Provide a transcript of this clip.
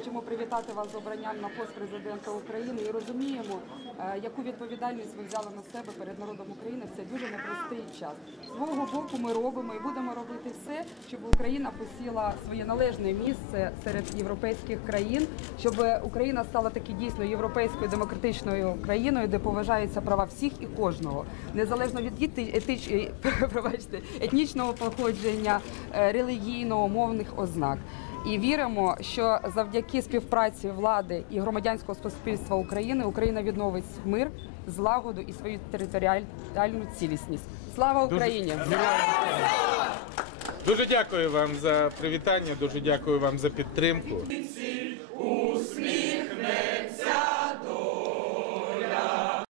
привітати вас з обранням на пост президента України і розуміємо, е, яку відповідальність ви взяли на себе перед народом України в цей дуже непростий час. З свого боку ми робимо і будемо робити все, щоб Україна посіла своє належне місце серед європейських країн, щоб Україна стала таки дійсно європейською демократичною країною, де поважаються права всіх і кожного, незалежно від етич, етнічного походження, е, релігійного, мовних ознак. І віримо, що завдяки співпраці влади і громадянського суспільства України Україна відновить мир, злагоду і свою територіальну цілісність. Слава Україні! Дуже дякую вам за привітання, дуже дякую вам за підтримку.